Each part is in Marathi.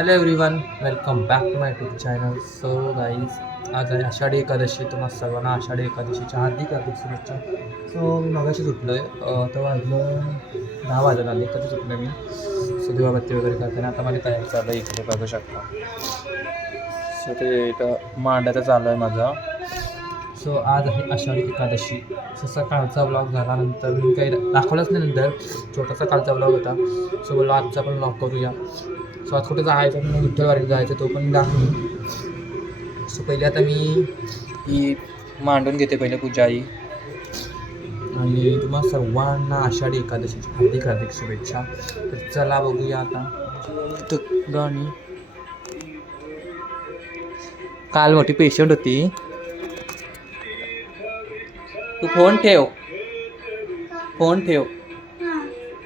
Hello everyone welcome back to my tube channel so guys आज आहे आषाढी एकादशी. तुम्हाला सर्वांना आषाढी एकादशीच्या हार्दिक हार्दिक शुभेच्छा. सो मी मगाशी सुटलो आहे तर वाजलं दहा वाजत आले. कधी सुटलं मी. सो दिवाबत्ती वगैरे करताना आता माझी तयारी चालू आहे. इकडे बघू शकता. सो ते इथं मांडायचं चालू आहे माझा. सो आज आहे आषाढी एकादशी. सो सकाळचा ब्लॉग झाल्यानंतर मी काही दाखवलंच नाही नंतर. छोटासा कालचा ब्लॉग होता. सो बोललो आजचा पण ब्लॉग करूया. सो आज कुठे जायचं मग विठ्ठलवाडीत जायचं तो पण दाखवू सो पहिले आता मी ही मांडून घेते पहिले पूजाई आणि तुम्हाला सर्वांना आषाढी एकादशीची हार्दिक हार्दिक शुभेच्छा. तर चला बघूया आता. तर गाणी. काल मोठी पेशंट होती. तू फोन ठेव. फोन ठेव.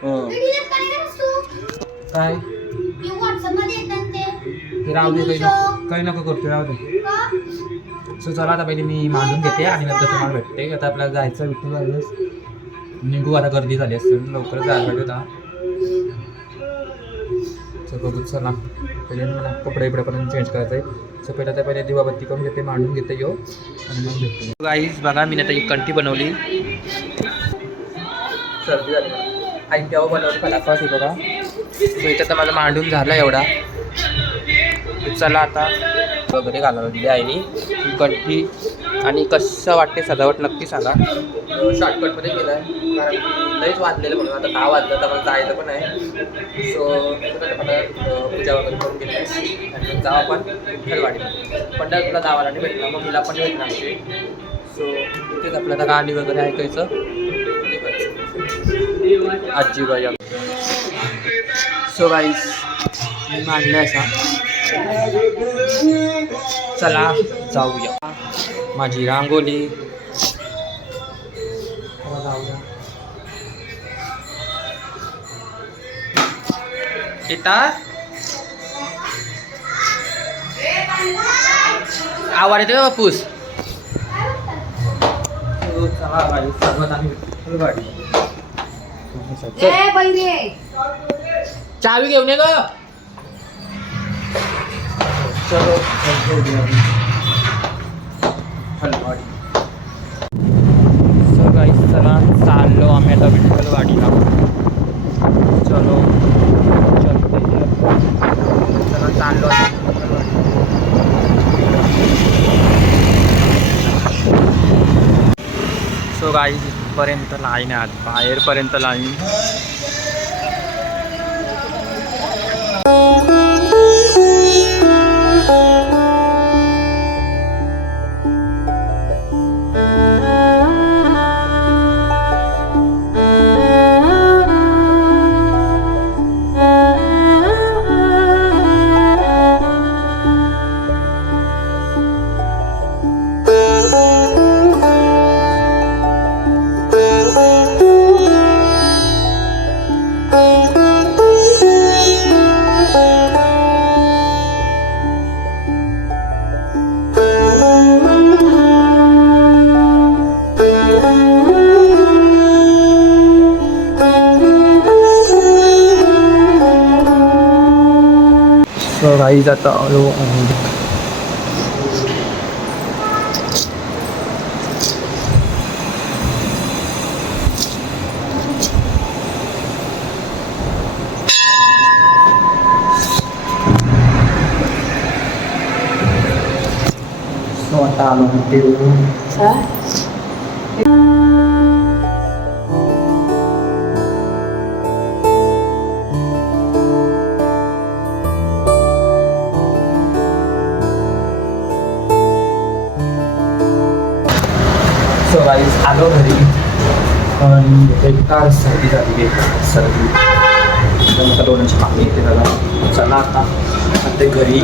हं. काय? ते. राहू दे काही नको काही नको करतो राहू दे. सो चला आता पहिले मी मांडून घेते आणि नंतर तुम्हाला भेटते. आता आपल्याला जायचं विठ्ठल वाढदिवस निघू आता गर्दी झाली असेल लवकर जायला पाहिजे आता सो बघू चला. पहिले मला कपडे बिपडेपर्यंत चेंज करायचं आहे सो पहिलं आता पहिले दिवाबत्ती करून घेते मांडून घेते यो. आणि मग भेटते. गाईज बघा मी आता ही कंठी बनवली. सर्दी झाली. आई तेव्हा बनवली फटाफट हे बघा. सो इथं तर माझं मांडून झालं एवढा. चला आता वगैरे घालवली आहे मी. कंठी आणि कसं वाटते सजावट नक्की सांगा. शॉर्टकटमध्ये केलं आहे कारण की लईच वाजलेलं म्हणून आता दहा वाजलं तर मला जायचं पण आहे. सो पूजा वगैरे करून घेतली आणि मग जाऊ आपण विठ्ठलवाडी पंढरपूरला जावाला नाही भेटणार. मग मुला पण भेटणार सो तिथेच आपल्याला आता गाणी वगैरे ऐकायचं. आजी बाई सो गाईस मी मांडलं असा चला जाऊया माझी रांगोली चला जाऊया येता आवाज येतो का बापूस हो, चला बाई सर्वात आम्ही विठ्ठलवाडी. चल. चावी घेऊन ये ग. चलो चाललो आम्ही आता विठ्ठलवाडीला. चलो चलते. चला चाललो सो गाईस इथपर्यंत लाईन आहे आज. बाहेरपर्यंत लाईन. सो गाईज आता आलो आणि सो आता आलो आलो घरी. आणि बेकार सर्दी झाली सर्दी. तर पाणी येते त्याला चला आता ते घरी